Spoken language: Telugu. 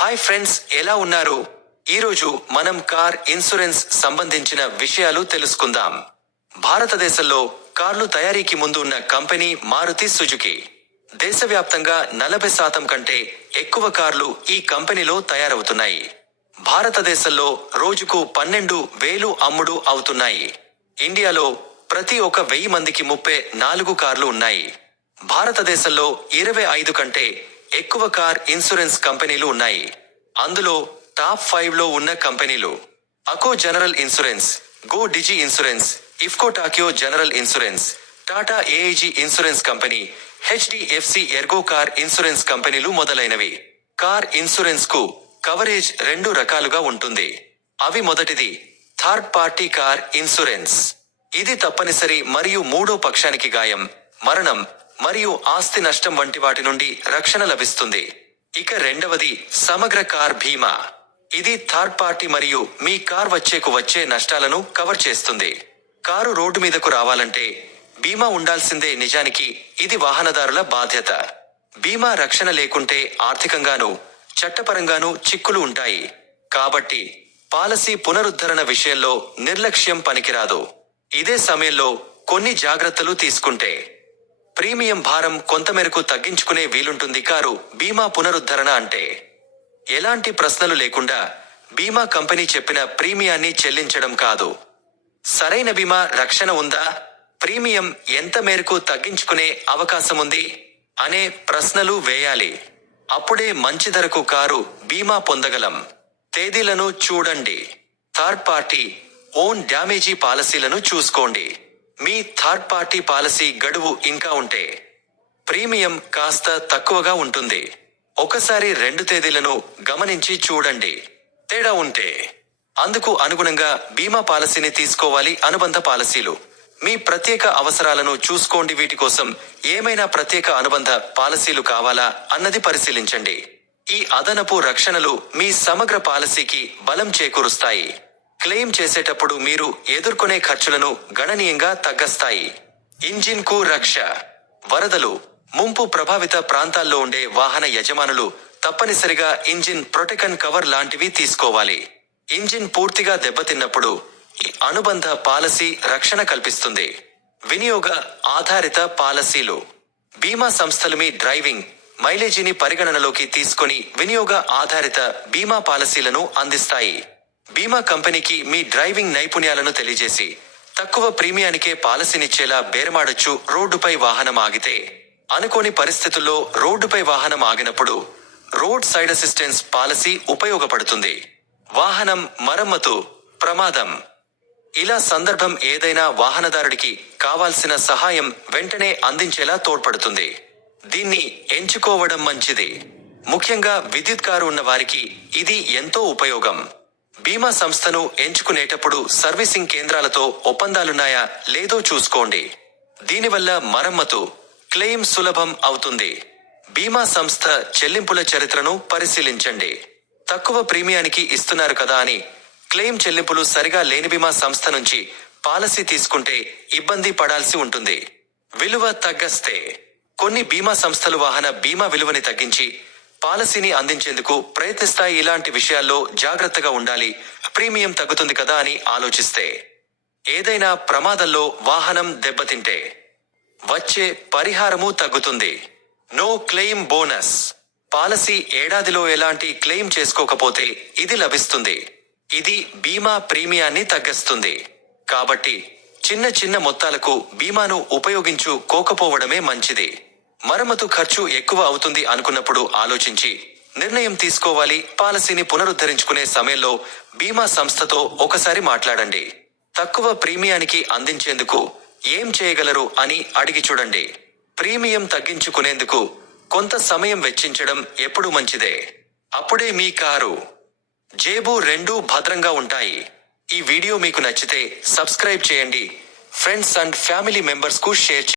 హాయ్ ఫ్రెండ్స్, ఎలా ఉన్నారు? ఈరోజు మనం కార్ ఇన్సూరెన్స్ సంబంధించిన విషయాలు తెలుసుకుందాం. భారతదేశంలో కార్లు తయారీకి ముందు ఉన్న కంపెనీ మారుతి సుజుకి. దేశవ్యాప్తంగా 40% కంటే ఎక్కువ కార్లు ఈ కంపెనీలో తయారవుతున్నాయి. భారతదేశంలో రోజుకు 12,000 అమ్ముడు అవుతున్నాయి. ఇండియాలో ప్రతి 1,000 మందికి 34 కార్లు ఉన్నాయి. భారతదేశంలో 25 కంటే ఎక్కువ కార్ ఇన్సూరెన్స్ కంపెనీలు ఉన్నాయి. అందులో టాప్ 5లో ఉన్న కంపెనీలు Acko general insurance, Go Digit insurance, IFFCO Tokio general insurance, Tata AIG insurance company, HDFC Ergo car insurance కంపెనీలు మొదలైనవి. కార్ ఇన్సూరెన్స్ కు కవరేజ్ 2 రకాలుగా ఉంటుంది. అవి మొదటిది థర్డ్ పార్టీ కార్ ఇన్సూరెన్స్. ఇది తప్పనిసరి మరియు మూడో పక్షానికి గాయం, మరణం మరియు ఆస్తి నష్టం వంటి వాటి నుండి రక్షణ లభిస్తుంది. ఇక రెండవది సమగ్ర కార్ బీమా. ఇది థర్డ్ పార్టీ మరియు మీ కార్ వచ్చే నష్టాలను కవర్ చేస్తుంది. కారు రోడ్డు మీదకు రావాలంటే బీమా ఉండాల్సిందే. నిజానికి ఇది వాహనదారుల బాధ్యత. బీమా రక్షణ లేకుంటే ఆర్థికంగానూ చట్టపరంగానూ చిక్కులు ఉంటాయి. కాబట్టి పాలసీ పునరుద్ధరణ విషయంలో నిర్లక్ష్యం పనికిరాదు. ఇదే సమయంలో కొన్ని జాగ్రత్తలు తీసుకుంటే ప్రీమియం భారం కొంతమేరకు తగ్గించుకునే వీలుంటుంది. కారు బీమా పునరుద్ధరణ అంటే ఎలాంటి ప్రశ్నలు లేకుండా బీమా కంపెనీ చెప్పిన ప్రీమియాన్ని చెల్లించడం కాదు. సరైన బీమా రక్షణ ఉందా, ప్రీమియం ఎంత మేరకు తగ్గించుకునే అవకాశముంది అనే ప్రశ్నలు వేయాలి. అప్పుడే మంచి ధరకు కారు బీమా పొందగలం. తేదీలను చూడండి. థర్డ్ పార్టీ ఓన్ డ్యామేజీ పాలసీలను చూసుకోండి. మీ థర్డ్ పార్టీ పాలసీ గడువు ఇంకా ఉంటే ప్రీమియం కాస్త తక్కువగా ఉంటుంది. ఒకసారి 2 తేదీలను గమనించి చూడండి. తేడా ఉంటే అందుకు అనుగుణంగా బీమా పాలసీని తీసుకోవాలి. అనుబంధ పాలసీలు మీ ప్రత్యేక అవసరాలను చూసుకోండి. వీటి కోసం ఏమైనా ప్రత్యేక అనుబంధ పాలసీలు కావాలా అన్నది పరిశీలించండి. ఈ అదనపు రక్షణలు మీ సమగ్ర పాలసీకి బలం చేకూరుస్తాయి. క్లెయిమ్ చేసేటప్పుడు మీరు ఎదుర్కొనే ఖర్చులను గణనీయంగా తగ్గస్తాయి. ఇంజిన్ కు రక్ష. వరదలు, ముంపు ప్రభావిత ప్రాంతాల్లో ఉండే వాహన యజమానులు తప్పనిసరిగా ఇంజిన్ ప్రొటెక్షన్ కవర్ లాంటివి తీసుకోవాలి. ఇంజిన్ పూర్తిగా దెబ్బతిన్నప్పుడు ఈ అనుబంధ పాలసీ రక్షణ కల్పిస్తుంది. వినియోగ ఆధారిత పాలసీలు. బీమా సంస్థలు మీ డ్రైవింగ్ మైలేజీని పరిగణనలోకి తీసుకొని వినియోగ ఆధారిత బీమా పాలసీలను అందిస్తాయి. బీమా కంపెనీకి మీ డ్రైవింగ్ నైపుణ్యాలను తెలియజేసి తక్కువ ప్రీమియానికే పాలసీనిచ్చేలా బేరమాడొచ్చు. రోడ్డుపై వాహనం ఆగితే. అనుకోని పరిస్థితుల్లో రోడ్డుపై వాహనం ఆగినప్పుడు రోడ్ సైడ్ అసిస్టెన్స్ పాలసీ ఉపయోగపడుతుంది. వాహనం మరమ్మతు, ప్రమాదం, ఇలా సందర్భం ఏదైనా వాహనదారుడికి కావాల్సిన సహాయం వెంటనే అందించేలా తోడ్పడుతుంది. దీన్ని ఎంచుకోవడం మంచిది. ముఖ్యంగా విద్యుత్ కారు ఉన్న వారికి ఇది ఎంతో ఉపయోగం. బీమా సంస్థను ఎంచుకునేటప్పుడు సర్వీసింగ్ కేంద్రాలతో ఒప్పందాలున్నాయా లేదో చూసుకోండి. దీనివల్ల మరమ్మతు, క్లెయిమ్ సులభం అవుతుంది. బీమా సంస్థ చెల్లింపుల చరిత్రను పరిశీలించండి. తక్కువ ప్రీమియానికి ఇస్తున్నారు కదా అని క్లెయిమ్ చెల్లింపులు సరిగా లేని బీమా సంస్థ నుంచి పాలసీ తీసుకుంటే ఇబ్బంది పడాల్సి ఉంటుంది. విలువ తగ్గస్తే. కొన్ని బీమా సంస్థలు వాహన బీమా విలువని తగ్గించి పాలసీని అందించేందుకు ప్రయత్నిస్తాయి. ఇలాంటి విషయాల్లో జాగ్రత్తగా ఉండాలి. ప్రీమియం తగ్గుతుంది కదా అని ఆలోచిస్తే ఏదైనా ప్రమాదంలో వాహనం దెబ్బతింటే వచ్చే పరిహారము తగ్గుతుంది. No claim bonus. పాలసీ ఏడాదిలో ఎలాంటి క్లెయిమ్ చేసుకోకపోతే ఇది లభిస్తుంది. ఇది బీమా ప్రీమియాన్ని తగ్గిస్తుంది. కాబట్టి చిన్న మొత్తాలకు బీమాను ఉపయోగించుకోకపోవడమే మంచిది. మరమ్మతు ఖర్చు ఎక్కువ అవుతుంది అనుకున్నప్పుడు ఆలోచించి నిర్ణయం తీసుకోవాలి. పాలసీని పునరుద్ధరించుకునే సమయంలో బీమా సంస్థతో ఒకసారి మాట్లాడండి. తక్కువ ప్రీమియానికి అందించేందుకు ఏం చేయగలరు అని అడిగి చూడండి. ప్రీమియం తగ్గించుకునేందుకు కొంత సమయం వెచ్చించడం ఎప్పుడు మంచిదే. అప్పుడే మీ కారు, జేబు రెండూ భద్రంగా ఉంటాయి. ఈ వీడియో మీకు నచ్చితే సబ్స్క్రైబ్ చేయండి. ఫ్రెండ్స్ అండ్ ఫ్యామిలీ మెంబర్స్ కు షేర్ చేయండి.